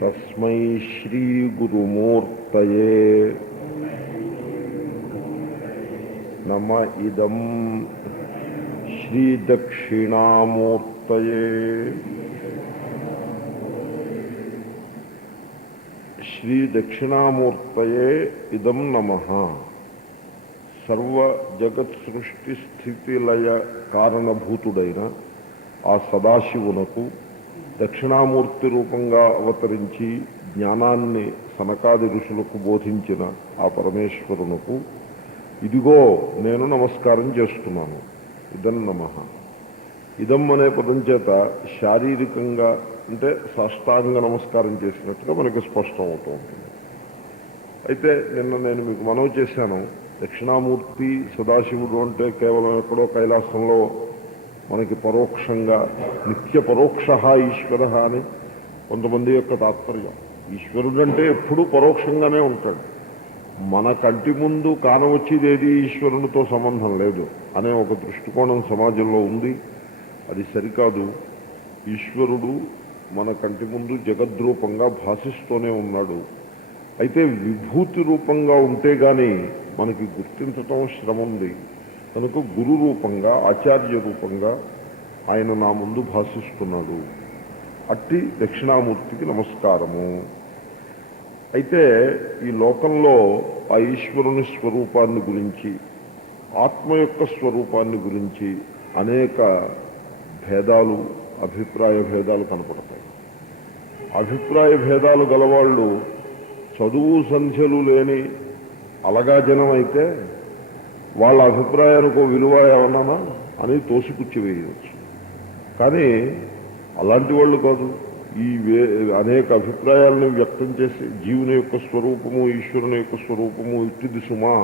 తస్మై శ్రీ గురుమూర్తయే నమ ఇదం శ్రీ దక్షిణామూర్తయే. శ్రీ దక్షిణామూర్తయే ఇదం నమః. సర్వ జగత్ సృష్టి స్థితి లయ కారణభూతుడైన ఆ సదాశివునకు దక్షిణామూర్తి రూపంగా అవతరించి జ్ఞానాన్ని సనకాది ఋషులకు బోధించిన ఆ పరమేశ్వరునకు ఇదిగో నేను నమస్కారం చేస్తున్నాను. ఇదం నమః. ఇదం అనే పదం చేత శారీరకంగా అంటే సాష్టాంగ నమస్కారం చేసినట్టుగా మనకి స్పష్టం అవుతూ ఉంటుంది. అయితే నిన్న నేను మీకు మనవి చేశాను, దక్షిణామూర్తి సదాశివుడు అంటే కేవలం ఎక్కడో కైలాసంలో మనకి పరోక్షంగా నిత్య పరోక్ష ఈశ్వర అని కొంతమంది యొక్క తాత్పర్యం. ఈశ్వరుడు అంటే ఎప్పుడూ పరోక్షంగానే ఉంటాడు, మన కంటి ముందు కానవచ్చేది ఏది ఈశ్వరునితో సంబంధం లేదు అనే ఒక దృష్టికోణం సమాజంలో ఉంది. అది సరికాదు. ఈశ్వరుడు మన కంటి ముందు జగద్రూపంగా భాషిస్తూనే ఉన్నాడు. అయితే విభూతి రూపంగా ఉంటే గాని మనకి గుర్తించటం శ్రమ ఉంది. కనుక గురు రూపంగా ఆచార్య రూపంగా ఆయన నా ముందు భాషిస్తున్నాడు. అట్టి దక్షిణామూర్తికి నమస్కారము. అయితే ఈ లోకంలో ఆ ఈశ్వరుని స్వరూపాన్ని గురించి, ఆత్మ యొక్క స్వరూపాన్ని గురించి అనేక భేదాలు, అభిప్రాయ భేదాలు కనపడతాయి. అభిప్రాయ భేదాలు గలవాళ్ళు చదువు సంధ్యలు లేని అలగా జనం అయితే వాళ్ళ అభిప్రాయానికి విలువ ఏమన్నానా అని తోసిపుచ్చి వేయవచ్చు. కానీ అలాంటి వాళ్ళు కాదు. ఈ అనేక అభిప్రాయాలను వ్యక్తం చేసి జీవుని యొక్క స్వరూపము, ఈశ్వరుని యొక్క స్వరూపము ఇట్టిది సుమా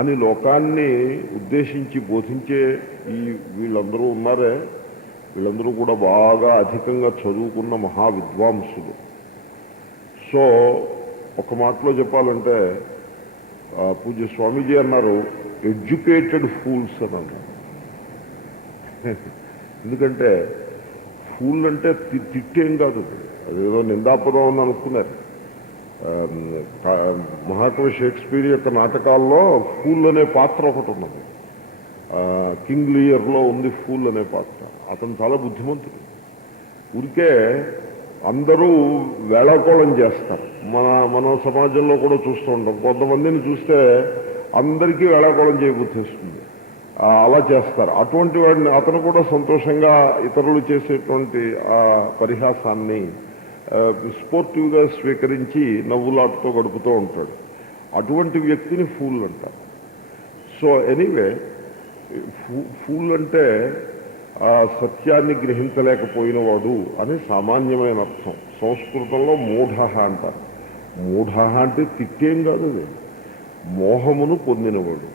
అని లోకాన్ని ఉద్దేశించి బోధించే ఈ వీళ్ళందరూ ఉన్నారే, వీళ్ళందరూ కూడా బాగా అధికంగా చదువుకున్న మహావిద్వాంసులు. సో ఒక మాటలో చెప్పాలంటే పూజ్య స్వామీజీ అన్నారు, ఎడ్యుకేటెడ్ ఫూల్స్ అని అన్నారు. ఎందుకంటే ఫూల్ అంటే తిట్టేం కాదు, అదేదో నిందాపదం అని అనుకున్నారు. మహాకవి షేక్స్పియర్ యొక్క నాటకాల్లో ఫూల్ అనే పాత్ర ఒకటి ఉన్నది. కింగ్ లియర్లో ఉంది ఫూల్ అనే పాత్ర. అతను చాలా బుద్ధిమంతుడు. ఊరికే అందరూ వేళాకోళం చేస్తారు. మన సమాజంలో కూడా చూస్తూ ఉంటాం. కొంతమందిని చూస్తే అందరికీ వేళాకోళం చేయబుద్ధి వస్తుంది, అలా చేస్తారు. అటువంటి వాడిని అతను కూడా సంతోషంగా ఇతరులు చేసేటువంటి ఆ పరిహాసాన్ని స్పోర్టివ్గా స్వీకరించి నవ్వులాటతో గడుపుతూ ఉంటాడు. అటువంటి వ్యక్తిని ఫూల్ అంటారు. సో ఎనీవే, ఫూల్ అంటే సత్యాన్ని గ్రహించలేకపోయిన వాడు అని సామాన్యమైన అర్థం. సంస్కృతంలో మూఢ అంటారు. మూఢ అంటే తిట్టేం కాదు, అది మోహమును పొందినవాడు.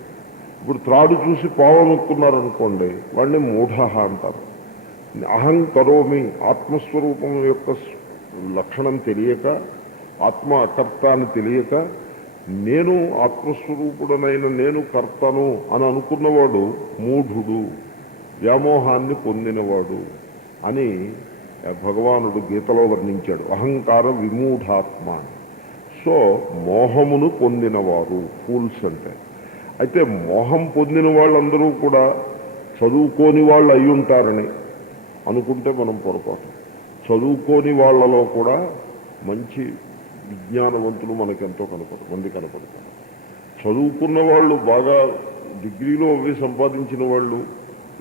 ఇప్పుడు త్రాడు చూసి పావనుకున్నారనుకోండి, వాడిని మూఢ అంటారు. అహం కరోమి, ఆత్మస్వరూపం యొక్క లక్షణం తెలియక, ఆత్మ అకర్త అని తెలియక, నేను ఆత్మస్వరూపుడనైన నేను కర్తను అని అనుకున్నవాడు మూఢుడు, వ్యామోహాన్ని పొందినవాడు అని భగవానుడు గీతలో వర్ణించాడు. అహంకార విమూఢాత్మ అని. సో మోహమును పొందినవారు ఫూల్స్ అంటే. అయితే మోహం పొందిన వాళ్ళందరూ కూడా చదువుకోని వాళ్ళు అయి ఉంటారని అనుకుంటే మనం పొరపాటు. చదువుకోని వాళ్ళలో కూడా మంచి విజ్ఞానవంతులు మనకెంతో మంది కనపడతారు. చదువుకున్న వాళ్ళు, బాగా డిగ్రీలో అవి సంపాదించిన వాళ్ళు,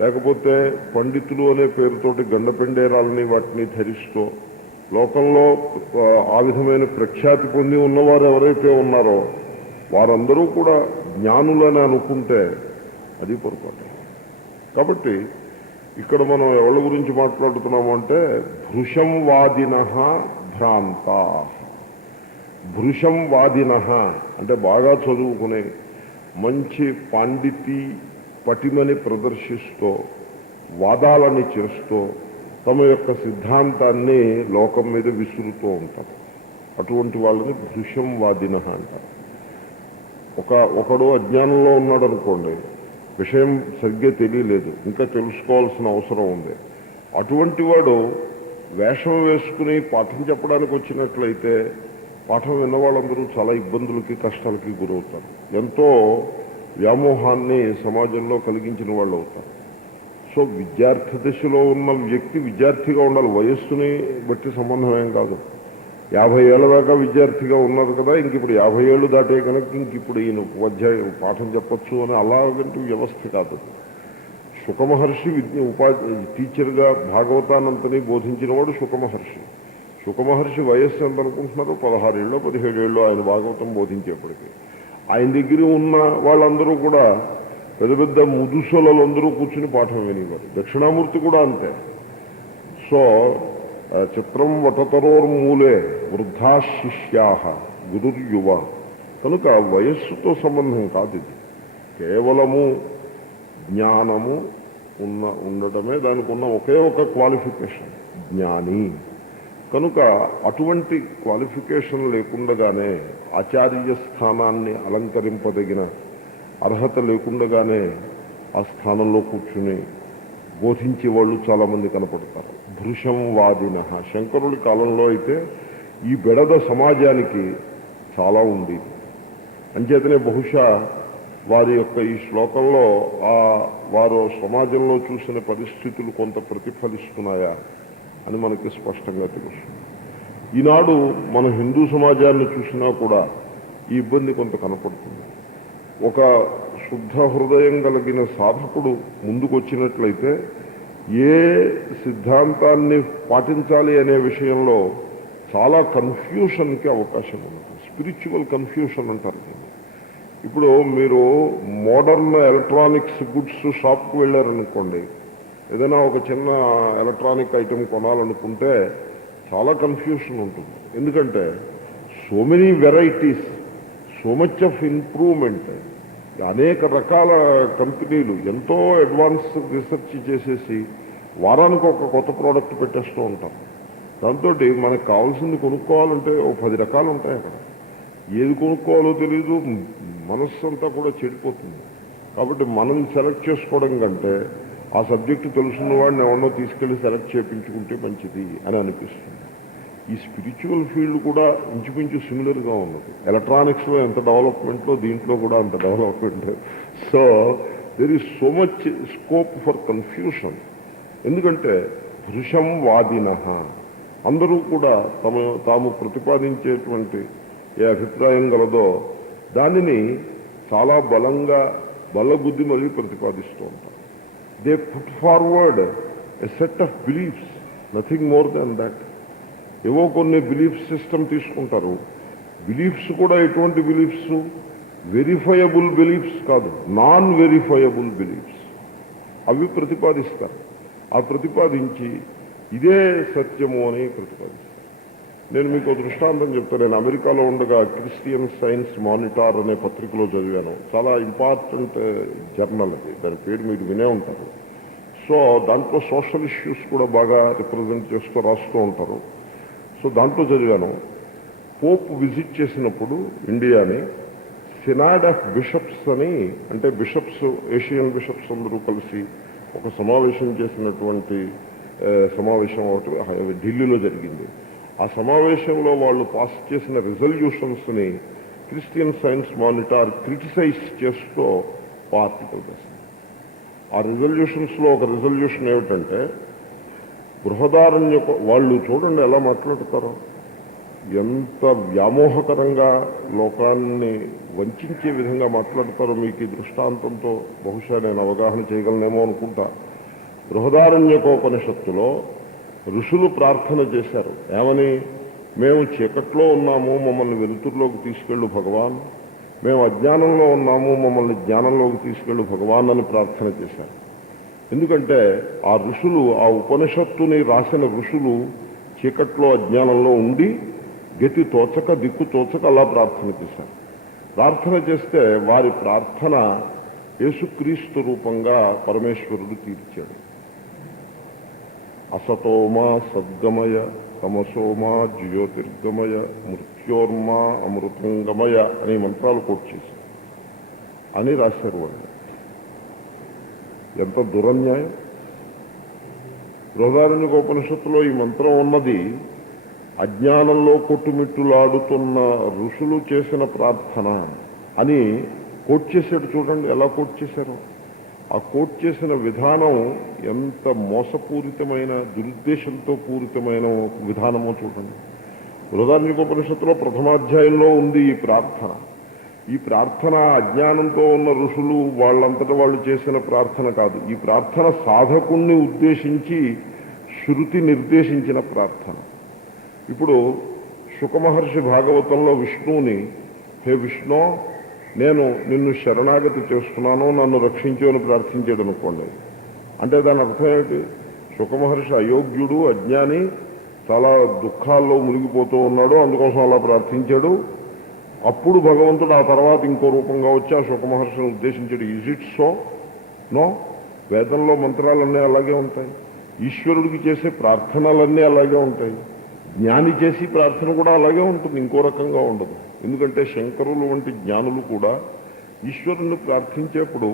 లేకపోతే పండితులు అనే పేరుతోటి గండపెండేరాలని వాటిని ధరిస్తూ లోకంలో ఆ విధమైన ప్రఖ్యాతి పొంది ఉన్నవారు ఎవరైతే ఉన్నారో వారందరూ కూడా జ్ఞానులని అనుకుంటే అది పొరపాటు. కాబట్టి ఇక్కడ మనం ఎవరి గురించి మాట్లాడుతున్నాము అంటే భృశం వాదిన భ్రాంతా. భృశం వాదిన అంటే బాగా చదువుకునే, మంచి పాండితి పటిమని ప్రదర్శిస్తూ వాదాలని చేస్తూ తమ యొక్క సిద్ధాంతాన్ని లోకం మీద విసురుతూ ఉంటారు. అటువంటి వాళ్ళని భృశం వాదిన అంటారు. ఒకడు అజ్ఞానంలో ఉన్నాడు అనుకోండి, విషయం సరిగ్గా తెలియలేదు, ఇంకా తెలుసుకోవాల్సిన అవసరం ఉంది. అటువంటి వాడు వేషం వేసుకుని పాఠం చెప్పడానికి వచ్చినట్లయితే పాఠం విన్న వాళ్ళందరూ చాలా ఇబ్బందులకి కష్టాలకి గురవుతారు. ఎంతో వ్యామోహాన్ని సమాజంలో కలిగించిన వాళ్ళు అవుతారు. సో విద్యార్థి దశలో ఉన్న వ్యక్తి విద్యార్థిగా ఉండాలి. వయస్సుని బట్టి సంబంధం ఏం కాదు. 50 ఏళ్ల దాకా విద్యార్థిగా ఉన్నారు కదా, ఇంక ఇప్పుడు 50 ఏళ్ళు దాటే కనుక ఇంక ఇప్పుడు ఈయన ఉపాధ్యాయ పాఠం చెప్పచ్చు అని అలాగంటూ వ్యవస్థ కాదు. శుకమహర్షి టీచర్గా భాగవతానంతని బోధించిన వాడు శుకమహర్షి. శుకమహర్షి వయస్సు ఎంత అనుకుంటున్నారు? 16 ఏళ్ళు 17 ఏళ్ళు ఆయన భాగవతం బోధించేప్పటికీ. ఆయన దగ్గర ఉన్న వాళ్ళందరూ కూడా పెద్ద పెద్ద ముదుసలందరూ కూర్చుని పాఠం వినేవారు. దక్షిణామూర్తి కూడా అంతే. సో చిత్రం వటతరోర్మూలే వృద్ధా శిష్యా గురుర్యువ. కనుక వయస్సుతో సంబంధం కాదు ఇది. కేవలము జ్ఞానము ఉండటమే దానికి ఉన్న ఒకే ఒక క్వాలిఫికేషన్, జ్ఞాని. కనుక అటువంటి క్వాలిఫికేషన్ లేకుండగానే, ఆచార్య స్థానాన్ని అలంకరింపదగిన అర్హత లేకుండగానే ఆ స్థానంలో కూర్చుని బోధించే వాళ్ళు చాలామంది కనపడతారు. భృశం వాదిన. శంకరుడి కాలంలో అయితే ఈ బెడద సమాజానికి చాలా ఉండేది. అంచేతనే బహుశా వారి యొక్క ఈ శ్లోకంలో వారు సమాజంలో చూసిన పరిస్థితులు కొంత ప్రతిఫలిస్తున్నాయా అని మనకి స్పష్టంగా తెలుస్తుంది. ఈనాడు మన హిందూ సమాజాన్ని చూసినా కూడా ఈ ఇబ్బంది కొంత కనపడుతుంది. ఒక శుద్ధ హృదయం కలిగిన సాధకుడు ముందుకు వచ్చినట్లయితే ఏ సిద్ధాంతాన్ని పాటించాలి అనే విషయంలో చాలా కన్ఫ్యూషన్కి అవకాశం ఉంది. స్పిరిచువల్ కన్ఫ్యూషన్ అంటారు. ఇప్పుడు మీరు మోడర్న్ ఎలక్ట్రానిక్స్ గుడ్స్ షాప్కి వెళ్ళారనుకోండి, ఏదైనా ఒక చిన్న ఎలక్ట్రానిక్ ఐటెం కొనాలనుకుంటే చాలా కన్ఫ్యూషన్ ఉంటుంది. ఎందుకంటే so many varieties, so much of improvement. అనేక రకాల కంపెనీలు ఎంతో అడ్వాన్స్ రీసెర్చ్ చేసేసి వారానికి ఒక కొత్త ప్రోడక్ట్ పెట్టేస్తూ ఉంటాం. దాంతో మనకు కావాల్సింది కొనుక్కోవాలంటే ఓ 10 రకాలు ఉంటాయి అక్కడ. ఏది కొనుక్కోవాలో తెలీదు, మనస్సు అంతా కూడా చెడిపోతుంది. కాబట్టి మనం సెలెక్ట్ చేసుకోవడం కంటే ఆ సబ్జెక్టు తెలుసున్న వాడిని ఎవరినో తీసుకెళ్లి సెలెక్ట్ చేయించుకుంటే మంచిది అని అనిపిస్తుంది. ఈ స్పిరిచువల్ ఫీల్డ్ కూడా ఇంచుమించు సిమిలర్గా ఉన్నది. ఎలక్ట్రానిక్స్లో ఎంత డెవలప్మెంట్లో దీంట్లో కూడా అంత development. So there is so much scope for confusion. ఎందుకంటే భృశం వాదిన అందరూ కూడా తాము ప్రతిపాదించేటువంటి ఏ అభిప్రాయం గలదో దానిని చాలా బలంగా బల్లగుద్ది మళ్ళీ ప్రతిపాదిస్తూ ఉంటారు. They put forward a set of beliefs, nothing more than that. ఏవో కొన్ని బిలీఫ్ సిస్టమ్ తీసుకుంటారు. బిలీఫ్స్ కూడా ఎటువంటి బిలీఫ్స్? వెరిఫైయబుల్ బిలీఫ్స్ కాదు, నాన్ వెరిఫైయబుల్ బిలీఫ్స్. అవి ప్రతిపాదిస్తారు. ఆ ప్రతిపాదించి ఇదే సత్యము అని ప్రతిపాదిస్తారు. నేను మీకు దృష్టాంతం చెప్తాను. నేను అమెరికాలో ఉండగా క్రిస్టియన్ సైన్స్ మానిటర్ అనే పత్రికలో చదివాను. చాలా ఇంపార్టెంట్ జర్నల్ అది. దాని పేరు మీరు వినే ఉంటారు. సో దాంట్లో సోషల్ ఇష్యూస్ కూడా బాగా రిప్రజెంట్ చేస్తూ రాస్తూ ఉంటారు. సో దాంట్లో చదివాను, పోప్ విజిట్ చేసినప్పుడు ఇండియాని సినాడ్ ఆఫ్ బిషప్స్ అని, అంటే బిషప్స్, ఏషియన్ బిషప్స్ అందరూ కలిసి ఒక సమావేశం చేసినటువంటి సమావేశం ఒకటి ఢిల్లీలో జరిగింది. ఆ సమావేశంలో వాళ్ళు పాస్ చేసిన రిజల్యూషన్స్ని క్రిస్టియన్ సైన్స్ మానిటర్ క్రిటిసైజ్ చేస్తూ ఆర్టికల్ చేసింది. ఆ రిజల్యూషన్స్లో ఒక రిజల్యూషన్ ఏమిటంటే, బృహదారణ్య వాళ్ళు చూడండి ఎలా మాట్లాడతారో, ఎంత వ్యామోహకరంగా లోకాన్ని వంచే విధంగా మాట్లాడతారో. మీకు ఈ దృష్టాంతంతో బహుశా నేను అవగాహన చేయగలనేమో అనుకుంటా. బృహదారణ్యకోపనిషత్తులో ఋషులు ప్రార్థన చేశారు. ఏమని? మేము చీకట్లో ఉన్నాము, మమ్మల్ని వెలుతురులోకి తీసుకెళ్ళు భగవాన్. మేము అజ్ఞానంలో ఉన్నాము, మమ్మల్ని జ్ఞానంలోకి తీసుకెళ్ళు భగవాన్ అని ప్రార్థన చేశారు. ఎందుకంటే ఆ ఋషులు, ఆ ఉపనిషత్తుని రాసిన ఋషులు చీకట్లో అజ్ఞానంలో ఉండి గతి తోచక, దిక్కు తోచక అలా ప్రార్థన చేశారు. ప్రార్థన చేస్తే వారి ప్రార్థన యేసుక్రీస్తు రూపంగా పరమేశ్వరుడు తీర్చాడు. అసతోమా సద్గమయ, తమసోమా జ్యోతిర్గమయ, మృత్యోర్మా అమృతంగమయ అనే మంత్రాలు కోట్ చేశారు అని రాశారు వాళ్ళు. ఎంత దురన్యాయం! బృహదారణ్యకోపనిషత్తులో ఈ మంత్రం ఉన్నది అజ్ఞానంలో కొట్టుమిట్టులాడుతున్న ఋషులు చేసిన ప్రార్థన అని కోట్ చేశాడు. చూడండి ఎలా కోట్ చేశారు. ఆ కోట్ చేసిన విధానం ఎంత మోసపూరితమైన దురుద్దేశంతో పూరితమైన విధానమో చూడండి. బృహదారణ్యకోపనిషత్తులో ప్రథమాధ్యాయంలో ఉంది ఈ ప్రార్థన. ఈ ప్రార్థన అజ్ఞానంతో ఉన్న ఋషులు వాళ్ళంతటా వాళ్ళు చేసిన ప్రార్థన కాదు. ఈ ప్రార్థన సాధకుణ్ణి ఉద్దేశించి శృతి నిర్దేశించిన ప్రార్థన. ఇప్పుడు శుకమహర్షి భాగవతంలో విష్ణువుని, హే విష్ణు, నేను నిన్ను శరణాగతి చేస్తున్నాను, నన్ను రక్షించు అని ప్రార్థించాడు అనుకోండి. అంటే దాని అర్థం ఏమిటి? శుకమహర్షి అయోగ్యుడు, అజ్ఞాని, చాలా దుఃఖాల్లో మునిగిపోతూ ఉన్నాడు, అందుకోసం అలా ప్రార్థించాడు. అప్పుడు భగవంతుడు ఆ తర్వాత ఇంకో రూపంగా వచ్చి ఆ శుకమహర్షిని ఉద్దేశించాడు. Is it so? నో. వేదంలో మంత్రాలన్నీ అలాగే ఉంటాయి. ఈశ్వరుడికి చేసే ప్రార్థనలన్నీ అలాగే ఉంటాయి. జ్ఞాని చేసి ప్రార్థన కూడా అలాగే ఉంటుంది, ఇంకో రకంగా ఉండదు. ఎందుకంటే శంకరులు వంటి జ్ఞానులు కూడా ఈశ్వరుని ప్రార్థించేప్పుడు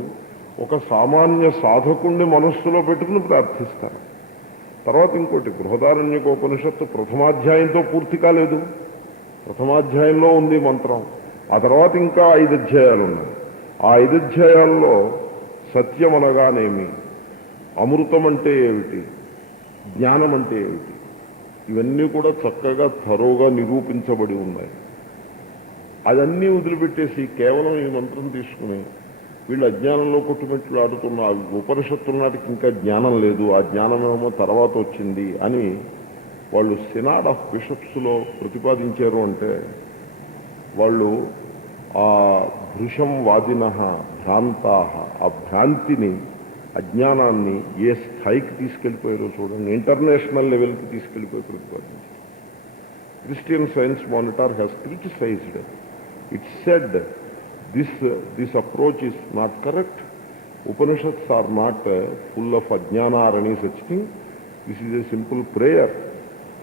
ఒక సామాన్య సాధకుణ్ణి మనస్సులో పెట్టుకుని ప్రార్థిస్తారు. తర్వాత ఇంకోటి, బృహదారణ్యకోపనిషత్తు ప్రథమాధ్యాయంతో పూర్తి కాలేదు. ప్రథమాధ్యాయంలో ఉంది మంత్రం. ఆ తర్వాత ఇంకా 5 అధ్యాయాలు ఉన్నాయి. ఆ 5 అధ్యాయాల్లో సత్యం అనగానేమి, అమృతం అంటే ఏమిటి, జ్ఞానం అంటే ఏమిటి, ఇవన్నీ కూడా చక్కగా థరోగా నిరూపించబడి ఉన్నాయి. అదన్నీ వదిలిపెట్టేసి కేవలం ఈ మంత్రం తీసుకుని వీళ్ళు అజ్ఞానంలో కొట్టుమిట్లు ఆడుతున్న ఉపనిషత్తుల నాటికి ఇంకా జ్ఞానం లేదు, ఆ జ్ఞానమేమో తర్వాత వచ్చింది అని వాళ్ళు సినాడ్ ఆఫ్ బిషప్స్లో ప్రతిపాదించారు. అంటే వాళ్ళు ఆ భృశం వాదిన భ్రాంతా, ఆ భ్రాంతిని, అజ్ఞానాన్ని ఏ స్థాయికి తీసుకెళ్ళిపోయారో చూడండి. ఇంటర్నేషనల్ లెవెల్కి తీసుకెళ్ళిపోయి ప్రతిపాదించారు. Christian science monitor has criticised. It said this approach is not correct. Upanishads are not full of ajnana or any such thing. This is a simple prayer.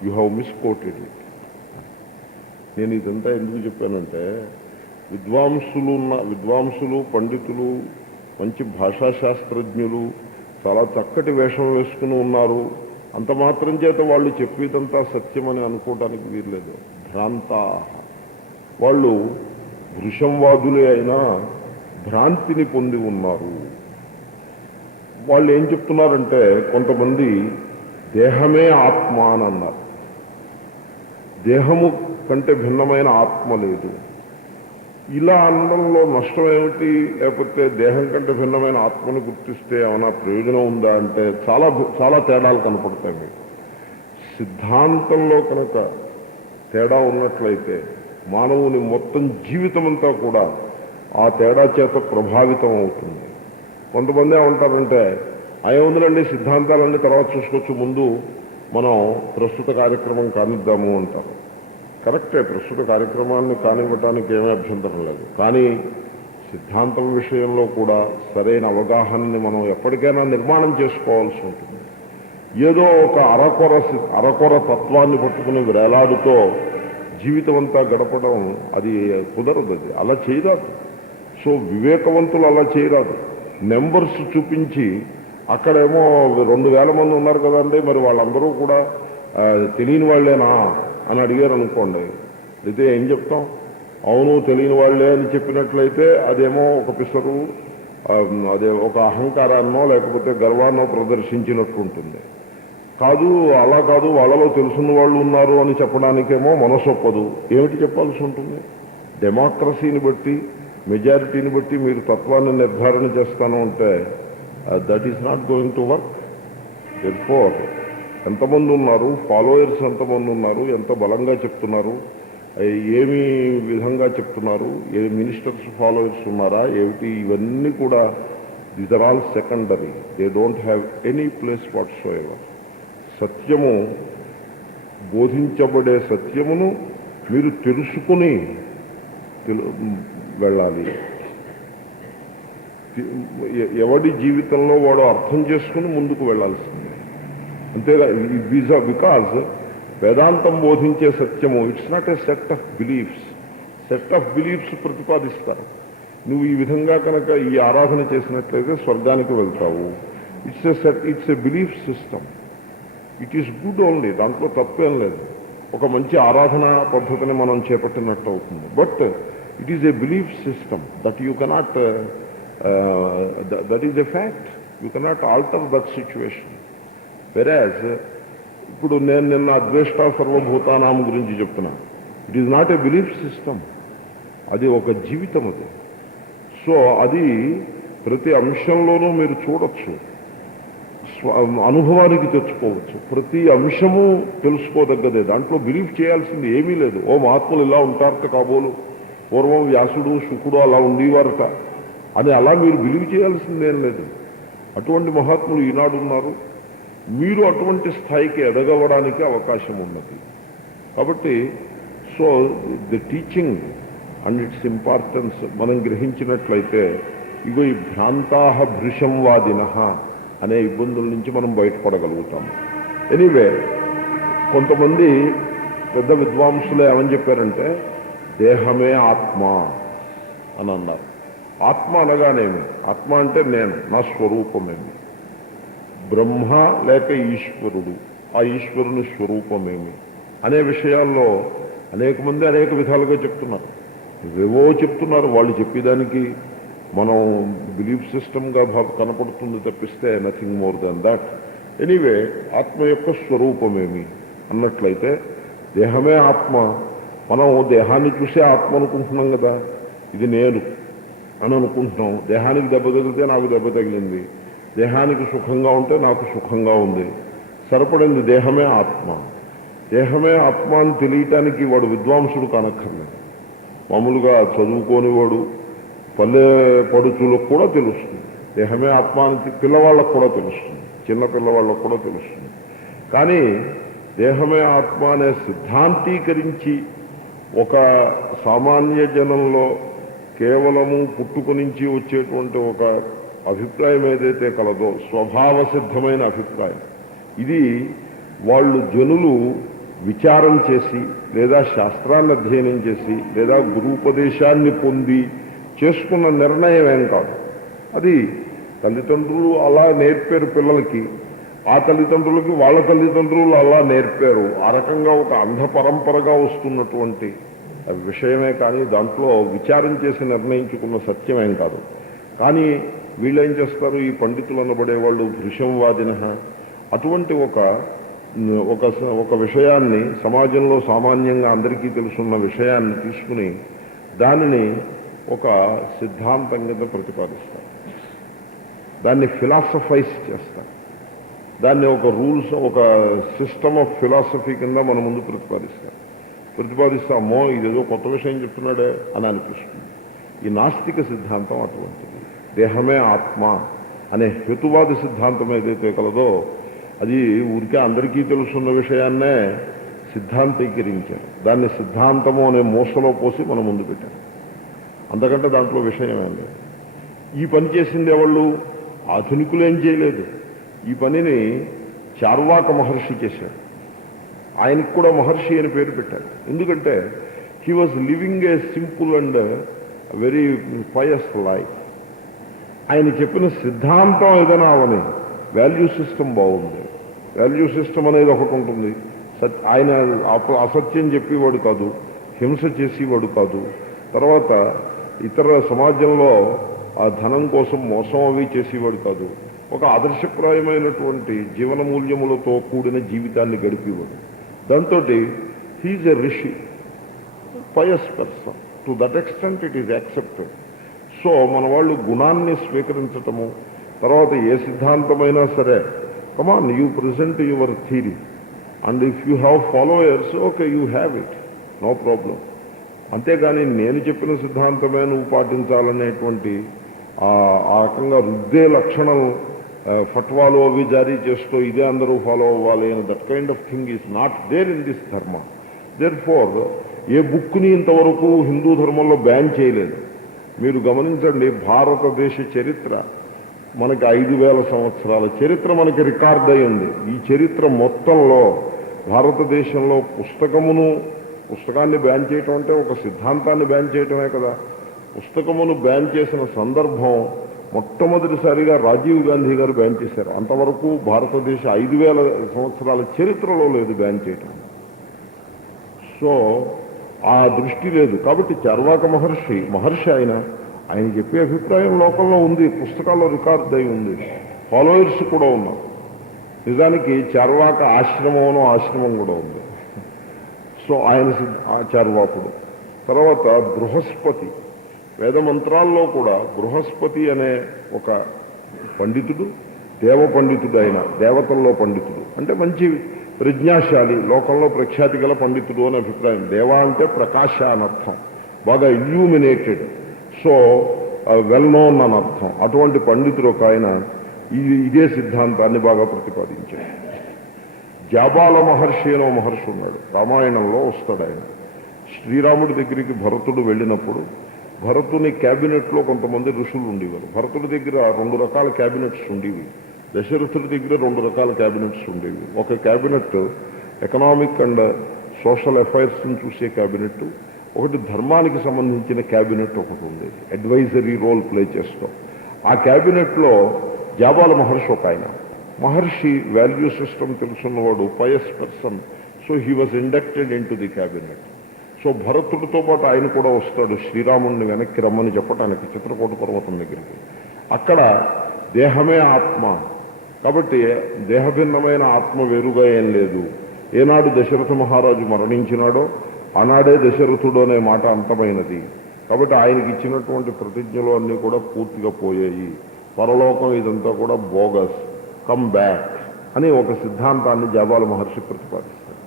You have misquoted it. నేను ఇదంతా ఎందుకు చెప్పానంటే, విద్వాంసులు, పండితులు, మంచి భాషాశాస్త్రజ్ఞులు చాలా చక్కటి వేషం వేసుకుని ఉన్నారు. అంత మాత్రం చేత వాళ్ళు చెప్పేదంతా సత్యమని అనుకోవడానికి వీల్లేదు. భ్రాంతా, వాళ్ళు వృషంవాదులే అయినా భ్రాంతిని పొంది ఉన్నారు. వాళ్ళు ఏం చెప్తున్నారంటే, కొంతమంది దేహమే ఆత్మ అని అన్నారు. దేహము కంటే భిన్నమైన ఆత్మ లేదు. ఇలా అనడంలో నష్టం ఏమిటి? లేకపోతే దేహం కంటే భిన్నమైన ఆత్మను గుర్తిస్తే ఏమైనా ప్రయోజనం ఉందా అంటే చాలా చాలా తేడాలు కనపడతాయి మీకు. సిద్ధాంతంలో కనుక తేడా ఉన్నట్లయితే మానవుని మొత్తం జీవితం అంతా కూడా ఆ తేడా చేత ప్రభావితం అవుతుంది. కొంతమంది ఏమంటారంటే, అయ్యేందులండి సిద్ధాంతాలన్నీ తర్వాత చూసుకోవచ్చు, ముందు మనం ప్రస్తుత కార్యక్రమం కానిద్దాము అంటారు. కరెక్టే, ప్రస్తుత కార్యక్రమాన్ని కానివ్వటానికి ఏమీ అభ్యంతరం లేదు. కానీ సిద్ధాంతం విషయంలో కూడా సరైన అవగాహనని మనం ఎప్పటికైనా నిర్మాణం చేసుకోవాల్సి ఉంటుంది. ఏదో ఒక అరకొర తత్వాన్ని పట్టుకుని వేలాడుతో జీవితం అంతా గడపడం అది కుదరదు. అది అలా చేయరాదు. సో వివేకవంతులు అలా చేయరాదు. నెంబర్స్ చూపించి అక్కడేమో 2000 మంది ఉన్నారు కదండి, మరి వాళ్ళందరూ కూడా తెలియని వాళ్ళేనా అని అడిగారు అనుకోండి, అయితే ఏం చెప్తాం? అవును తెలియని వాళ్ళే అని చెప్పినట్లయితే అదేమో ఒక పిసరు, అదే ఒక అహంకారాన్నో లేకపోతే గర్వాన్నో ప్రదర్శించినట్టు ఉంటుంది. కాదు, అలా కాదు, వాళ్ళలో తెలుసున్న వాళ్ళు ఉన్నారు అని చెప్పడానికేమో మనసొప్పదు. ఏమిటి చెప్పాల్సి ఉంటుంది? డెమోక్రసీని బట్టి, మెజారిటీని బట్టి మీరు తత్వాన్ని నిర్ధారణ చేస్తాను అంటే that is not going to work. Therefore ఎంతమంది ఉన్నారు, ఫాలోయర్స్ ఎంతమంది ఉన్నారు, ఎంత బలంగా చెప్తున్నారు, ఏమి విధంగా చెప్తున్నారు, ఏ మినిస్టర్స్ ఫాలోయర్స్ ఉన్నారా ఏమిటి, ఇవన్నీ కూడా these are all secondary. They don't have any place whatsoever. సత్యము, బోధించబడే సత్యమును మీరు తెలుసుకుని వెళ్ళాలి. ఎవడి జీవితంలో వాడు అర్థం చేసుకుని ముందుకు వెళ్ళాల్సిందే. అంతేగా. బికాజ్ వేదాంతం బోధించే సత్యము it's not a set of beliefs ప్రతిపాదిస్తారు. నువ్వు ఈ విధంగా కనుక ఈ ఆరాధన చేసినట్లయితే స్వర్గానికి వెళ్తావు. It's a belief system. It is good only, దాంట్లో తప్పేం లేదు. ఒక మంచి ఆరాధనా పద్ధతిని మనం చేపట్టినట్టు అవుతుంది. But it is a belief system that you cannot, that is a fact, you cannot alter that situation. వెరాజ్ ఇప్పుడు నేను నిన్న అద్వేష్ట సర్వభూతానాం గురించి చెప్తున్నా. It is not a belief system, అది ఒక జీవితం. అది సో అది ప్రతి అంశంలోనూ మీరు చూడొచ్చు, అనుభవానికి తెచ్చుకోవచ్చు. ప్రతి అంశము తెలుసుకోదగ్గదే, దాంట్లో బిలీవ్ చేయాల్సింది ఏమీ లేదు. ఓ మహాత్ములు ఇలా ఉంటారట కాబోలు, పూర్వం వ్యాసుడు శుకుడు అలా ఉండేవారట అని అలా మీరు బిలీవ్ చేయాల్సిందేం లేదు. అటువంటి మహాత్ములు ఈనాడు ఉన్నారు. మీరు అటువంటి స్థాయికి ఎదగవడానికి అవకాశం ఉన్నది. కాబట్టి so the teaching and its importance మనం గ్రహించినట్లయితే ఇగో ఈ భ్రాంతాహ భృశంవాదిన అనే ఇబ్బందుల నుంచి మనం బయటపడగలుగుతాము. ఎనీవే, కొంతమంది పెద్ద విద్వాంసులు ఏమని చెప్పారంటే దేహమే ఆత్మ అని అన్నారు. ఆత్మ అనగానేమి? ఆత్మ అంటే నేను, నా స్వరూపమేమి? బ్రహ్మ లేక ఈశ్వరుడు, ఆ ఈశ్వరుని స్వరూపమేమి అనే విషయాల్లో అనేక మంది అనేక విధాలుగా చెప్తున్నారు. ఏవో చెప్తున్నారు. వాళ్ళు చెప్పేదానికి మనం బిలీఫ్ సిస్టమ్గా కనపడుతుంది తప్పిస్తే nothing more than that. Anyway, ఆత్మ యొక్క స్వరూపమేమి అన్నట్లయితే దేహమే ఆత్మ. మనం దేహాన్ని చూసే ఆత్మ అనుకుంటున్నాం కదా, ఇది నేను అని అనుకుంటున్నాం. దేహానికి దెబ్బ తగిలితే నాకు దెబ్బ తగిలింది, దేహానికి సుఖంగా ఉంటే నాకు సుఖంగా ఉంది, సరిపడింది. దేహమే ఆత్మ. దేహమే ఆత్మ అని తెలియటానికి వాడు విద్వాంసుడు కానక్కర్లేదు. మామూలుగా చదువుకోని వాడు, పల్లె పడుచులకు కూడా తెలుస్తుంది. దేహమే ఆత్మ అని పిల్లవాళ్ళకు కూడా తెలుస్తుంది, చిన్న పిల్లవాళ్ళకు కూడా తెలుస్తుంది. కానీ దేహమే ఆత్మ అనే సిద్ధాంతీకరించి ఒక సామాన్య జనంలో కేవలము పుట్టుక నుంచి వచ్చేటువంటి ఒక అభిప్రాయం ఏదైతే కలదో, స్వభావ సిద్ధమైన అభిప్రాయం, ఇది వాళ్ళు జనులు విచారం చేసి లేదా శాస్త్రాన్ని అధ్యయనం చేసి లేదా గురూపదేశాన్ని పొంది చేసుకున్న నిర్ణయం ఏం కాదు. అది తల్లిదండ్రులు అలా నేర్పారు పిల్లలకి, ఆ తల్లిదండ్రులకి వాళ్ళ తల్లిదండ్రులు అలా నేర్పారు. ఆ రకంగా ఒక అంధ పరంపరగా వస్తున్నటువంటి విషయమే కానీ దాంట్లో విచారం చేసి నిర్ణయించుకున్న సత్యమేం కాదు. కానీ వీళ్ళేం చేస్తారు, ఈ పండితులు అనబడేవాళ్ళు భృశంవాదిన అటువంటి ఒక విషయాన్ని, సమాజంలో సామాన్యంగా అందరికీ తెలుసున్న విషయాన్ని తీసుకుని దానిని ఒక సిద్ధాంతం కింద ప్రతిపాదిస్తారు, దాన్ని ఫిలాసఫైజ్ చేస్తారు, దాన్ని ఒక రూల్స్, ఒక సిస్టమ్ ఆఫ్ ఫిలాసఫీ కింద మన ముందు ప్రతిపాదిస్తామో ఇదేదో కొత్త విషయం చెప్తున్నాడే అని అనిపిస్తుంది. ఈ నాస్తిక సిద్ధాంతం అటువంటిది. దేహమే ఆత్మ అనే హేతువాద సిద్ధాంతం ఏదైతే కలదో అది ఊరికే అందరికీ తెలుసున్న విషయాన్నే సిద్ధాంతీకరించారు. దాన్ని సిద్ధాంతము అనే మూసలో పోసి మన ముందు పెట్టారు. అంతకంటే దాంట్లో విషయమే లేదు. ఈ పని చేసింది ఎవళ్ళు? ఆధునికులు ఏం చేయలేదు. ఈ పనిని చార్వాక మహర్షి చేశాడు. ఆయనకు కూడా మహర్షి అని పేరు పెట్టారు. ఎందుకంటే he was living a simple and very pious life. ఆయన చెప్పిన సిద్ధాంతం ఏదైనా అవని, వాల్యూ సిస్టమ్ బాగుంది. వాల్యూ సిస్టమ్ అనేది ఒకటి ఉంటుంది. ఆయన అసత్యం చెప్పేవాడు కాదు, హింస చేసేవాడు కాదు. తర్వాత ఇతర సమాజంలో ఆ ధనం కోసం మోసం అవి చేసేవాడు కాదు. ఒక ఆదర్శప్రాయమైనటువంటి జీవన మూల్యములతో కూడిన జీవితాన్ని గడిపేవాడు. దాంతో he's a rishi, pious person. To that extent it is accepted. So మన వాళ్ళు గుణాన్ని స్వీకరించటము, తర్వాత ఏ సిద్ధాంతమైనా సరే, come on you present your theory and if you have followers, okay you have it, no problem. అంతేగాని నేను చెప్పిన సిద్ధాంతమే నువ్వు పాటించాలనేటువంటి ఆ రకంగా రుద్దే లక్షణం, ఫట్వాలు అవి జారీ చేస్తూ ఇదే అందరూ ఫాలో అవ్వాలి అని that kind of thing is not there in this dharma. Therefore a బుక్ని ఇంతవరకు హిందూ ధర్మంలో బ్యాన్ చేయలేదు. మీరు గమనించండి, భారతదేశ చరిత్ర మనకి 5,000 సంవత్సరాల చరిత్ర మనకి రికార్డ్ అయి ఉంది. ఈ చరిత్ర మొత్తంలో భారతదేశంలో పుస్తకాన్ని బ్యాన్ చేయటం అంటే ఒక సిద్ధాంతాన్ని బ్యాన్ చేయటమే కదా. పుస్తకమును బ్యాన్ చేసిన సందర్భం మొట్టమొదటిసారిగా రాజీవ్ గాంధీ గారు బ్యాన్ చేశారు. అంతవరకు భారతదేశ 5,000 సంవత్సరాల చరిత్రలో లేదు బ్యాన్ చేయటం. సో ఆ దృష్టి లేదు. కాబట్టి చార్వాక మహర్షి ఆయన చెప్పే అభిప్రాయం లోకంలో ఉంది, పుస్తకాల్లో రికార్డ్ అయి ఉంది, ఫాలోయర్స్ కూడా ఉన్నారు. నిజానికి చార్వాక ఆశ్రమం కూడా ఉంది. సో ఆయన చార్వాకుడు. తర్వాత బృహస్పతి, వేద మంత్రాల్లో కూడా బృహస్పతి అనే ఒక పండితుడు, దేవ పండితుడు, ఆయన దేవతల్లో పండితుడు, అంటే మంచి ప్రజ్ఞాశాలి, లోకంలో ప్రఖ్యాతి గల పండితుడు అనే అభిప్రాయం. దేవ అంటే ప్రకాశ అనర్థం, బాగా ఇల్యూమినేటెడ్, సో వెల్ నోన్ అని అర్థం. అటువంటి పండితుడు ఒక ఆయన ఇదే సిద్ధాంతాన్ని బాగా ప్రతిపాదించాడు. జాబాల మహర్షి అనో మహర్షి ఉన్నాడు, రామాయణంలో వస్తాడు ఆయన. శ్రీరాముడి దగ్గరికి భరతుడు వెళ్ళినప్పుడు భరతుని క్యాబినెట్లో కొంతమంది ఋషులు ఉండేవారు. భరతుడి దగ్గర 2 రకాల క్యాబినెట్స్ ఉండేవి, దశరథుడి దగ్గర 2 రకాల క్యాబినెట్స్ ఉండేవి. ఒక క్యాబినెట్ ఎకనామిక్ అండ్ సోషల్ అఫైర్స్ని చూసే క్యాబినెట్, ఒకటి ధర్మానికి సంబంధించిన క్యాబినెట్ ఒకటి ఉండేది, అడ్వైజరీ రోల్ ప్లే చేస్తాం. ఆ క్యాబినెట్లో జాబాల మహర్షి ఒక ఆయన. మహర్షి వాల్యూ సిస్టమ్ తెలుసున్నవాడు, pious person, so he was inducted into the cabinet. So భరతుడితో పాటు ఆయన కూడా వస్తాడు శ్రీరాముడిని వెనక్కి రమ్మని చెప్పడానికి చిత్రకూట పర్వతం దగ్గరికి. అక్కడ దేహమే ఆత్మ, కాబట్టి దేహభిన్నమైన ఆత్మ వేరుగా ఏం లేదు. ఏనాడు దశరథ మహారాజు మరణించినాడో ఆనాడే దశరథుడు అనే మాట అంతమైనది. కాబట్టి ఆయనకి ఇచ్చినటువంటి ప్రతిజ్ఞలు అన్నీ కూడా పూర్తిగా పోయాయి. పరలోకం ఇదంతా కూడా బోగస్, కమ్ బ్యాక్ అని ఒక సిద్ధాంతాన్ని జాబాల మహర్షి ప్రతిపాదిస్తాడు.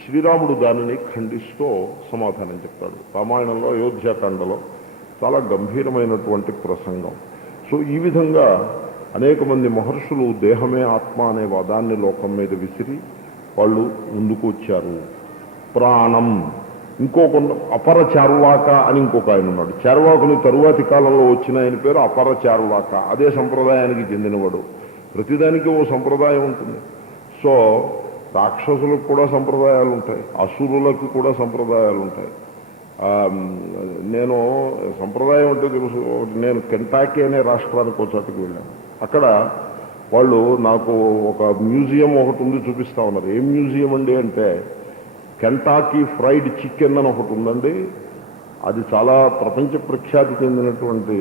శ్రీరాముడు దానిని ఖండిస్తూ సమాధానం చెప్తాడు. రామాయణంలో అయోధ్యాకాండలో చాలా గంభీరమైనటువంటి ప్రసంగం. సో ఈ విధంగా అనేక మంది మహర్షులు దేహమే ఆత్మ అనే వాదాన్ని లోకం మీద విసిరి వాళ్ళు ముందుకు వచ్చారు. ప్రాణం, ఇంకొక అపర చార్వాక అని ఇంకొక ఆయన ఉన్నాడు. చార్వాకుని తరువాతి కాలంలో వచ్చిన ఆయన పేరు అపర చార్వాక, అదే సంప్రదాయానికి చెందినవాడు. ప్రతిదానికి ఓ సంప్రదాయం ఉంటుంది. సో రాక్షసులకు కూడా సంప్రదాయాలు ఉంటాయి, అసురులకు కూడా సంప్రదాయాలు ఉంటాయి. నేను సంప్రదాయం అంటే తెలుసు. నేను కెంటాకీ అనే రాష్ట్రానికి ఒక చోటుకు వెళ్ళాను. అక్కడ వాళ్ళు నాకు ఒక మ్యూజియం ఒకటి ఉంది చూపిస్తా ఉన్నారు. ఏం మ్యూజియం అండి అంటే కెంటాకీ ఫ్రైడ్ చికెన్ అని ఒకటి ఉందండి. అది చాలా ప్రపంచ ప్రఖ్యాతి చెందినటువంటి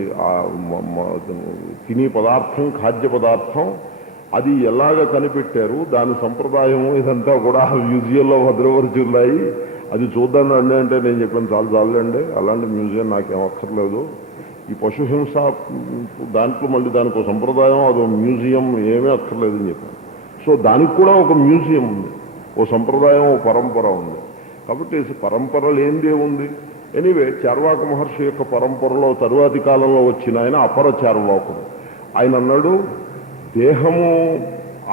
తినే పదార్థం, ఖాద్య పదార్థం. అది ఎలాగ కనిపెట్టారు, దాని సంప్రదాయం ఇదంతా కూడా మ్యూజియంలో భద్రపరిచి ఉన్నాయి. అది చూద్దాం రండి అంటే నేను చెప్పాను చాలండి, అలాంటి మ్యూజియం నాకేం అక్కర్లేదు. ఈ పశుహింస దాంట్లో మళ్ళీ దానికి ఒక సంప్రదాయం, అదో మ్యూజియం ఏమీ అక్కర్లేదు అని చెప్పాను. సో దానికి కూడా ఒక మ్యూజియం ఉంది, ఓ సంప్రదాయం, ఓ పరంపర ఉంది. కాబట్టి పరంపర లేనిదే ఉంది. ఎనీవే, చార్వాక మహర్షి యొక్క పరంపరలో తరువాతి కాలంలో వచ్చిన ఆయన అపర చార్వాకుడు. ఆయన అన్నాడు, దేహము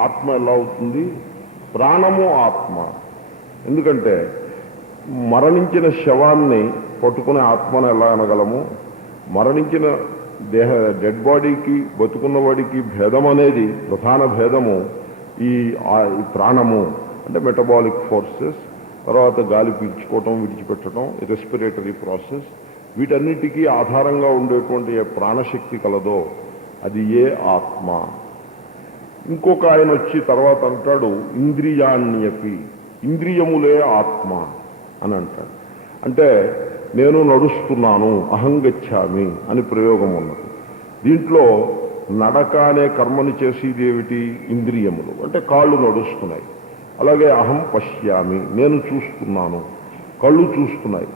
ఆత్మ ఎలా అవుతుంది, ప్రాణము ఆత్మ. ఎందుకంటే మరణించిన శవాన్ని పట్టుకునే ఆత్మను ఎలా అనగలము? మరణించిన డెడ్ బాడీకి బతుకున్న వాడికి భేదం అనేది ప్రధాన భేదము ఈ ప్రాణము, అంటే మెటబాలిక్ ఫోర్సెస్, తర్వాత గాలి పీల్చుకోవటం, విడిచిపెట్టడం, రెస్పిరేటరీ ప్రాసెస్, వీటన్నిటికీ ఆధారంగా ఉండేటువంటి ఏ ప్రాణశక్తి కలదో అది ఏ ఆత్మ. ఇంకొక ఆయన వచ్చి తర్వాత అంటాడు, ఇంద్రియాణ్యపి, ఇంద్రియములే ఆత్మ అని అంటాడు. అంటే నేను నడుస్తున్నాను, అహంగచ్చామి అని ప్రయోగం ఉన్నది. దీంట్లో నడక అనే కర్మని చేసేది ఏమిటి? ఇంద్రియములు, అంటే కాళ్ళు నడుస్తున్నాయి. అలాగే అహం పశ్యామి, నేను చూస్తున్నాను, కళ్ళు చూస్తున్నాయి.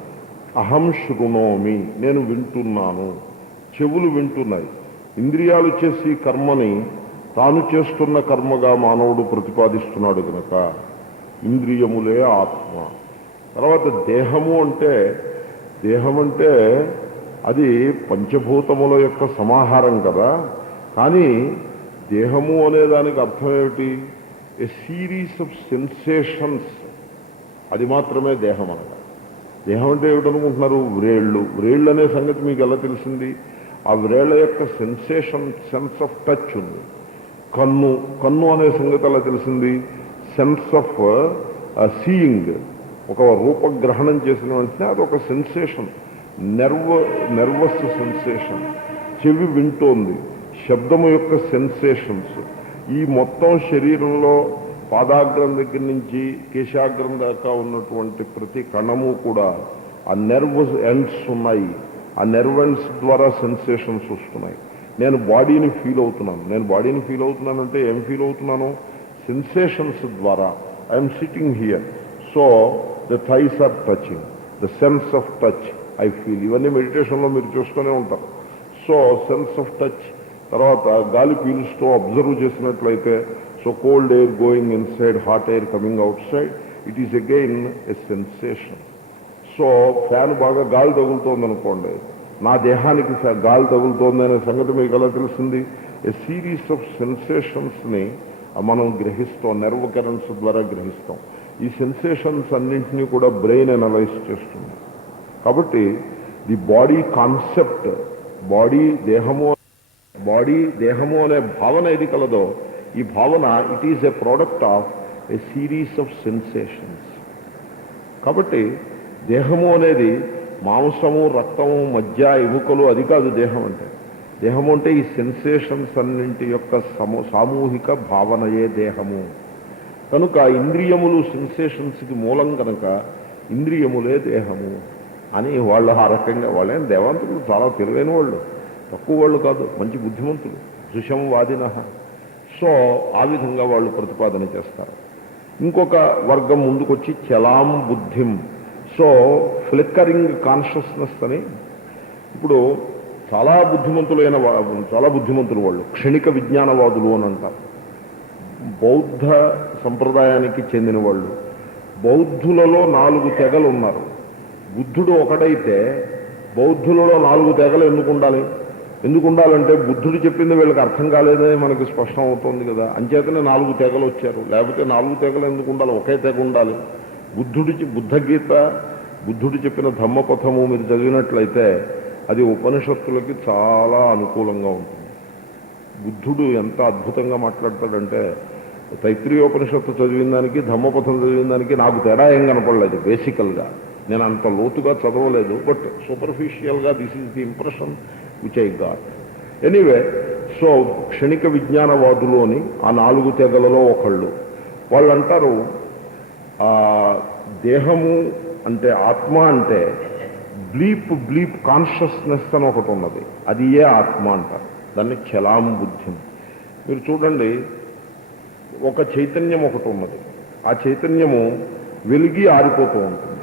అహం శృణోమి, నేను వింటున్నాను, చెవులు వింటున్నాయి. ఇంద్రియాలు చేసి కర్మని తాను చేస్తున్న కర్మగా మానవుడు ప్రతిపాదిస్తున్నాడు కనుక ఇంద్రియములే ఆత్మ. తర్వాత దేహము అంటే, దేహం అంటే అది పంచభూతముల యొక్క సమాహారం కదా. కానీ దేహము అనే దానికి అర్థం ఏమిటి? ఏ సిరీస్ ఆఫ్ సెన్సేషన్స్, అది మాత్రమే దేహం అనగా. దేహం అంటే ఏమిటనుకుంటున్నారు? వ్రేళ్ళు అనే సంగతి మీకు ఎలా తెలిసింది? ఆ వ్రేళ్ల యొక్క సెన్సేషన్, సెన్స్ ఆఫ్ టచ్ ఉంది. కన్ను అనే సంగతి ఎలా తెలిసింది? సెన్స్ ఆఫ్ సీయింగ్, ఒక రూపగ్రహణం చేసిన వెంటనే అది ఒక సెన్సేషన్, నెర్వస్ సెన్సేషన్. చెవి వింటోంది, శబ్దము యొక్క సెన్సేషన్స్, ఈ మొత్తం శరీరంలో పాదాగ్రం దగ్గర నుంచి కేశాగ్రం దాకా ఉన్నటువంటి ప్రతి కణము కూడా ఆ నెర్వ్ ఎండ్స్ ఉన్నాయి. ఆ నెర్వ్ ఎండ్స్ ద్వారా సెన్సేషన్స్ వస్తున్నాయి. నేను బాడీని ఫీల్ అవుతున్నాను. నేను బాడీని ఫీల్ అవుతున్నానంటే ఏం ఫీల్ అవుతున్నాను? సెన్సేషన్స్ ద్వారా. I'm sitting here, so the thighs are touching, the sense of touch I feel. ఇవన్నీ మెడిటేషన్లో మీరు చూస్తూనే ఉంటారు. So sense of touch. తర్వాత గాలి పీలుస్తూ అబ్జర్వ్ చేసినట్లయితే, so cold air going inside, hot air coming outside, it is again a sensation. So fan బాగా గాలి తగులుతోంది అనుకోండి, నా దేహానికి గాలి తగులుతోంది అనే సంగతి మీకు ఎలా తెలిసింది? ఏ సిరీస్ ఆఫ్ సెన్సేషన్స్ని మనం గ్రహిస్తాం, నెర్వ్ కరెంట్స్ ద్వారా గ్రహిస్తాం. ఈ సెన్సేషన్స్ అన్నింటినీ కూడా బ్రెయిన్ అనలైజ్ చేస్తుంది. కాబట్టి ది బాడీ కాన్సెప్ట్, బాడీ దేహము అనే భావన ఏది కలదో, ఈ భావన it is a product of a series of sensations. కాబట్టి దేహము అనేది మాంసము, రక్తము, మజ్జ, ఎముకలు అది కాదు దేహం అంటే. దేహము అంటే ఈ సెన్సేషన్స్ అన్నింటి యొక్క సామూహిక భావనయే దేహము. కనుక ఇంద్రియములు సెన్సేషన్స్కి మూలం కనుక ఇంద్రియములే దేహము అని వాళ్ళు ఆ రకంగా, వాళ్ళేం దేవాంతులు, చాలా తెలివైన వాళ్ళు, తక్కువ వాళ్ళు కాదు, మంచి బుద్ధిమంతులు, సుషంవాదిన. సో ఆ విధంగా వాళ్ళు ప్రతిపాదన చేస్తారు. ఇంకొక వర్గం ముందుకొచ్చి చలాం బుద్ధిం, సో ఫ్లిక్కరింగ్ కాన్షియస్నెస్ అని. ఇప్పుడు చాలా బుద్ధిమంతులు వాళ్ళు క్షణిక విజ్ఞానవాదులు అని అంటారు. బౌద్ధ సంప్రదాయానికి చెందిన వాళ్ళు. బౌద్ధులలో 4 తెగలు ఉన్నారు. బుద్ధుడు ఒకడైతే బౌద్ధులలో 4 తెగలు ఎందుకు ఉండాలంటే బుద్ధుడు చెప్పింది వీళ్ళకి అర్థం కాలేదని మనకి స్పష్టం అవుతుంది కదా. అంచేతనే 4 తెగలు వచ్చారు. లేకపోతే 4 తెగలు ఎందుకు ఉండాలి? ఒకే తెగ ఉండాలి. బుద్ధగీత, బుద్ధుడు చెప్పిన ధమ్మపథము మీరు చదివినట్లయితే అది ఉపనిషత్తులకి చాలా అనుకూలంగా ఉంటుంది. బుద్ధుడు ఎంత అద్భుతంగా మాట్లాడతాడంటే, తైత్రీయోపనిషత్తు చదివిన దానికి ధమ్మపథం చదివిన దానికి నాకు తేడా ఏం కనపడలేదు. బేసికల్గా నేను అంత లోతుగా చదవలేదు, బట్ సూపర్ఫిషియల్గా this is the impression which I got. Anyway, so క్షణిక విజ్ఞానవాదులు అని ఆ 4 తెగలలో ఒకళ్ళు. వాళ్ళు అంటారు దేహము అంటే, ఆత్మ అంటే బ్లీప్ కాన్షియస్నెస్ అని ఒకటి ఉన్నది, అది ఏ ఆత్మ అంటారు. దాన్ని చలాం బుద్ధిం. మీరు చూడండి, ఒక చైతన్యం ఒకటి ఉన్నది. ఆ చైతన్యము వెలిగి ఆరిపోతూ ఉంటుంది.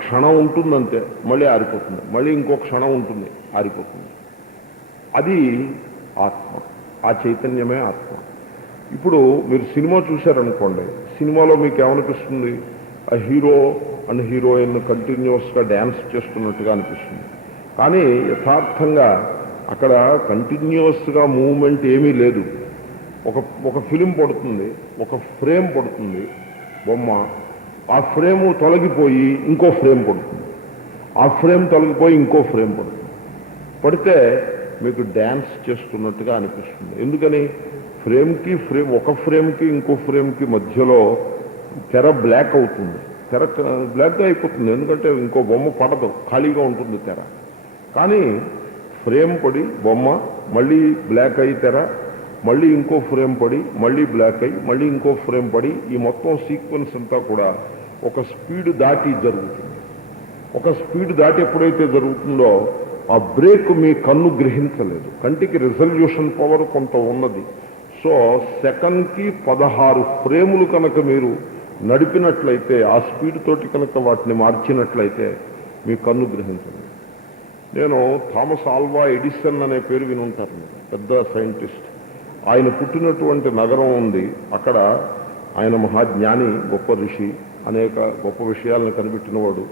క్షణం ఉంటుందంతే, మళ్ళీ ఆరిపోతుంది, మళ్ళీ ఇంకో క్షణం ఉంటుంది, ఆరిపోతుంది. అది ఆత్మ. ఆ చైతన్యమే ఆత్మ. ఇప్పుడు మీరు సినిమా చూశారనుకోండి, సినిమాలో మీకు ఏమనిపిస్తుంది? ఆ హీరో అండ్ హీరోయిన్ కంటిన్యూస్గా డ్యాన్స్ చేస్తున్నట్టుగా అనిపిస్తుంది. కానీ యథార్థంగా అక్కడ కంటిన్యూస్గా మూవ్మెంట్ ఏమీ లేదు. ఒక ఫిలిం పడుతుంది, ఒక ఫ్రేమ్ పడుతుంది బొమ్మ, ఆ ఫ్రేము తొలగిపోయి ఇంకో ఫ్రేమ్ పడుతుంది, ఆ ఫ్రేమ్ తొలగిపోయి ఇంకో ఫ్రేమ్ పడుతుంది. పడితే మీకు డ్యాన్స్ చేస్తున్నట్టుగా అనిపిస్తుంది. ఎందుకని? ఒక ఫ్రేమ్కి ఇంకో ఫ్రేమ్కి మధ్యలో తెర బ్లాక్ అవుతుంది. తెర బ్లాక్గా అయిపోతుంది, ఎందుకంటే ఇంకో బొమ్మ పడదు, ఖాళీగా ఉంటుంది తెర. కానీ ఫ్రేమ్ పడి బొమ్మ, మళ్ళీ బ్లాక్ అయ్యి తెర, మళ్ళీ ఇంకో ఫ్రేమ్ పడి, మళ్ళీ బ్లాక్ అయ్యి, మళ్ళీ ఇంకో ఫ్రేమ్ పడి, ఈ మొత్తం సీక్వెన్స్ అంతా కూడా ఒక స్పీడ్ దాటి జరుగుతుంది. ఒక స్పీడ్ దాటి ఎప్పుడైతే జరుగుతుందో ఆ బ్రేక్ మీ కన్ను గ్రహించలేదు. కంటికి రిజల్యూషన్ పవర్ కొంత ఉన్నది. సో సెకండ్కి 16 ఫ్రేములు కనుక మీరు నడిపినట్లయితే, ఆ స్పీడ్ తోటి కనుక వాటిని మార్చినట్లయితే మీ కన్ను గ్రహించలేదు. నేను థామస్ ఆల్వా ఎడిసన్ అనే పేరు విని ఉంటారు, పెద్ద సైంటిస్ట్. ఆయన పుట్టినటువంటి నగరం ఉంది. అక్కడ ఆయన మహాజ్ఞాని, గొప్ప ఋషి, అనేక గొప్ప విషయాలను కనిపెట్టినవాడు.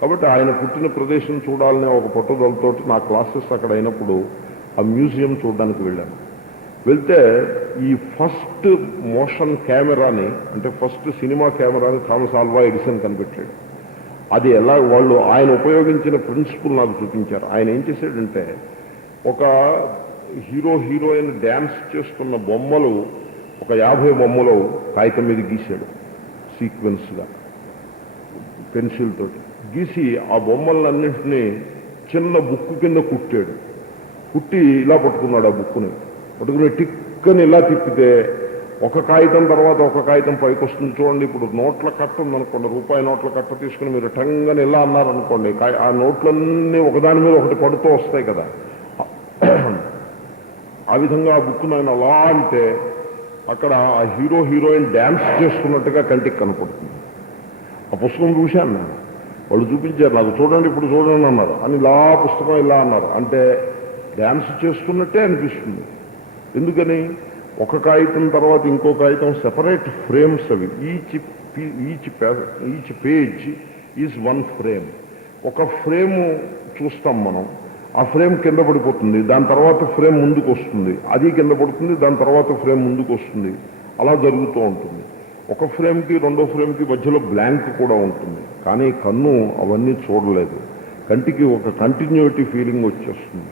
కాబట్టి ఆయన పుట్టిన ప్రదేశం చూడాలనే ఒక పట్టుదలతోటి నా క్లాసెస్ అక్కడ అయినప్పుడు ఆ మ్యూజియం చూడడానికి వెళ్ళాను. వెళ్తే ఈ ఫస్ట్ మోషన్ కెమెరాని, అంటే ఫస్ట్ సినిమా కెమెరాని థామస్ ఆల్వా ఎడిసన్ కనిపెట్టాడు. అది ఎలా ఆయన ఉపయోగించిన ప్రిన్సిపుల్ నాకు చూపించారు. ఆయన ఏం చేశాడంటే, ఒక హీరోయిన్ డ్యాన్స్ చేస్తున్న బొమ్మలు ఒక 50 బొమ్మలు కాగితం మీద గీశాడు సీక్వెన్స్గా, పెన్సిల్ తోటి గీసి ఆ బొమ్మలన్నింటినీ చిన్న బుక్కు కింద కుట్టాడు. కుట్టి ఇలా పట్టుకున్నాడు ఆ బుక్కుని. పట్టుకుని టిక్కని ఇలా తిప్పితే ఒక కాగితం తర్వాత ఒక కాగితం పైకి వస్తుంది. చూడండి, ఇప్పుడు నోట్ల కట్ట ఉందనుకోండి, రూపాయి నోట్ల కట్ట తీసుకుని మీరు టంగని ఇలా అన్నారనుకోండి, ఆ నోట్లన్నీ ఒకదాని మీద ఒకటి పడుతూ వస్తాయి కదా. ఆ విధంగా ఆ బుక్ నేను అలా అంటే అక్కడ ఆ హీరో హీరోయిన్ డ్యాన్స్ చేస్తున్నట్టుగా కంటికి కనపడుతుంది. ఆ పుస్తకం చూశాను నేను, వాళ్ళు చూపించారు నాకు, చూడండి ఇప్పుడు చూడండి అన్నారు, అని ఇలా పుస్తకం ఇలా అన్నారు, అంటే డ్యాన్స్ చేస్తున్నట్టే అనిపిస్తుంది. ఎందుకని? ఒక కాగితం తర్వాత ఇంకో కాగితం సెపరేట్ ఫ్రేమ్స్ అవి. Each page is one frame. ఒక ఫ్రేము చూస్తాం మనం, ఆ ఫ్రేమ్ కింద పడిపోతుంది, దాని తర్వాత ఫ్రేమ్ ముందుకు వస్తుంది, అది కింద పడుతుంది, దాని తర్వాత ఫ్రేమ్ ముందుకు వస్తుంది, అలా జరుగుతూ ఉంటుంది. ఒక ఫ్రేమ్కి రెండో ఫ్రేమ్కి మధ్యలో బ్లాంక్ కూడా ఉంటుంది. కానీ కన్ను అవన్నీ చూడలేదు. కంటికి ఒక కంటిన్యూటీ ఫీలింగ్ వచ్చేస్తుంది.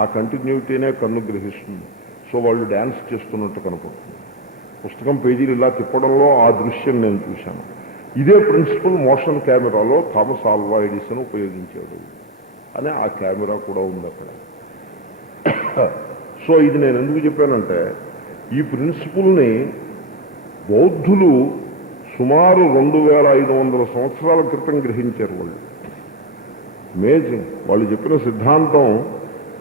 ఆ కంటిన్యూటీనే కన్ను గ్రహిస్తుంది. సో వాళ్ళు డ్యాన్స్ చేస్తున్నట్టు కనపడుతుంది. పుస్తకం పేజీలు ఇలా తిప్పడంలో ఆ దృశ్యం నేను చూశాను. ఇదే ప్రిన్సిపల్ మోషన్ కెమెరాలో థామస్ ఆల్వా ఎడిసన్ ఉపయోగించాడు అని ఆ కెమెరా కూడా ఉంది అక్కడ. సో ఇది నేను ఎందుకు చెప్పానంటే, ఈ ప్రిన్సిపల్ని బౌద్ధులు సుమారు 2500 సంవత్సరాల క్రితం గ్రహించారు. వాళ్ళు అమేజింగ్. వాళ్ళు చెప్పిన సిద్ధాంతం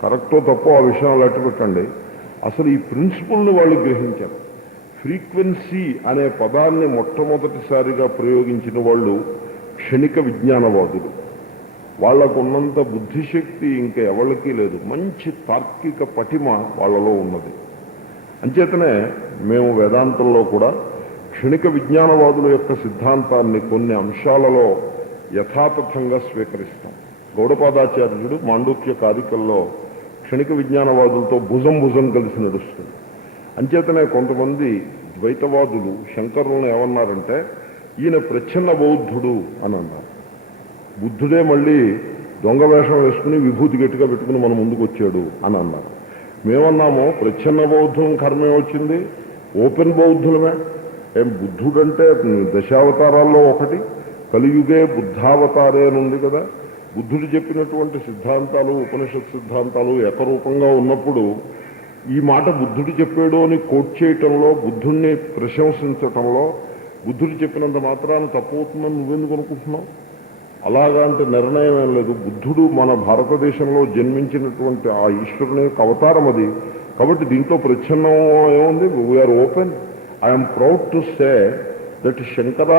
కరెక్టో తప్పో ఆ విషయాలు అట్టు పెట్టండి, అసలు ఈ ప్రిన్సిపల్ని వాళ్ళు గ్రహించారు. ఫ్రీక్వెన్సీ అనే పదాన్ని మొట్టమొదటిసారిగా ప్రయోగించిన వాళ్ళు క్షణిక విజ్ఞానవాదులు. వాళ్లకు ఉన్నంత బుద్ధిశక్తి ఇంకా ఎవరికి లేదు. మంచి తార్కిక పటిమ వాళ్ళలో ఉన్నది. అంచేతనే మేము వేదాంతంలో కూడా క్షణిక విజ్ఞానవాదుల యొక్క సిద్ధాంతాన్ని కొన్ని అంశాలలో యథాతథంగా స్వీకరిస్తాం. గౌడపాదాచార్యుడు మాండూక్య కారికల్లో క్షణిక విజ్ఞానవాదులతో భుజం భుజం కలిసి నడుస్తుంది. అంచేతనే కొంతమంది ద్వైతవాదులు శంకరులను ఏమన్నారంటే, ఈయన ప్రచ్ఛన్న బౌద్ధుడు అని అన్నారు. బుద్ధుడే మళ్ళీ దొంగ వేషం వేసుకుని విభూతి గట్టిగా పెట్టుకుని మన ముందుకు వచ్చాడు అని అన్నారు. మేమన్నాము, ప్రచ్ఛన్న బౌద్ధం కర్మే వచ్చింది, ఓపెన్ బౌద్ధులమే. ఏం బుద్ధుడంటే దశావతారాల్లో ఒకటి, కలియుగే బుద్ధావతారే అని ఉంది కదా. బుద్ధుడు చెప్పినటువంటి సిద్ధాంతాలు, ఉపనిషత్ సిద్ధాంతాలు ఏకరూపంగా ఉన్నప్పుడు ఈ మాట బుద్ధుడు చెప్పాడు అని కోట్ చేయటంలో, బుద్ధుణ్ణి ప్రశంసించటంలో, బుద్ధుడు చెప్పినంత మాత్రాన్ని తప్పవుతుందని నువ్వెందుకు అనుకుంటున్నావు? అలాగా అంటే నిర్ణయం ఏం లేదు. బుద్ధుడు మన భారతదేశంలో జన్మించినటువంటి ఆ ఈశ్వరుని యొక్క అవతారం అది. కాబట్టి దీంట్లో ప్రచ్ఛన్నం ఏముంది? We're open. I'm proud to say that Shankara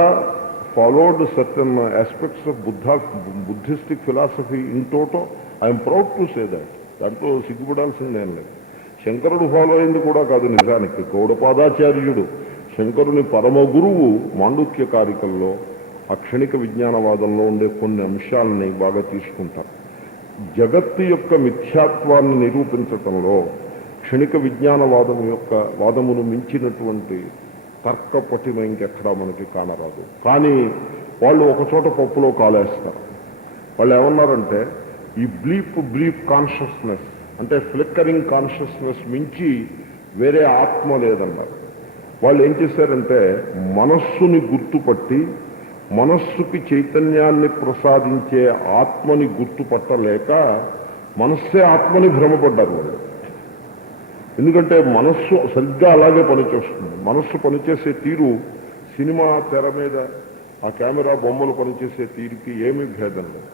followed certain aspects of Buddhistic philosophy in toto. I am proud to say that. దాంట్లో సిగ్గుపడాల్సింది ఏం లేదు. శంకరుడు ఫాలో అయింది కూడా కాదు నిజానికి. గౌడపాదాచార్యుడు శంకరుని పరమ గురువు మాండూక్య కారికల్లో ఆ క్షణిక విజ్ఞానవాదంలో ఉండే కొన్ని అంశాలని బాగా తీసుకుంటారు. జగత్తు యొక్క మిథ్యాత్వాన్ని నిరూపించటంలో క్షణిక విజ్ఞానవాదం యొక్క వాదమును మించినటువంటి తర్క పటిమ ఇంకెక్కడా మనకి కానరాదు. కానీ వాళ్ళు ఒకచోట పప్పులో కాలేస్తారు. వాళ్ళు ఏమన్నారంటే, ఈ బ్లీప్ కాన్షియస్నెస్ అంటే ఫ్లిక్కరింగ్ కాన్షియస్నెస్ మించి వేరే ఆత్మ లేదన్నారు. వాళ్ళు ఏం చేశారంటే, మనస్సుని గుర్తుపట్టి మనస్సుకి చైతన్యాన్ని ప్రసాదించే ఆత్మని గుర్తుపట్టలేక మనస్సే ఆత్మని భ్రమపడ్డారు వాళ్ళు. ఎందుకంటే మనస్సు సరిగ్గా అలాగే పనిచేస్తుంది. మనస్సు పనిచేసే తీరు సినిమా తెర మీద ఆ కెమెరా బొమ్మలు పనిచేసే తీరుకి ఏమీ భేదం లేదు.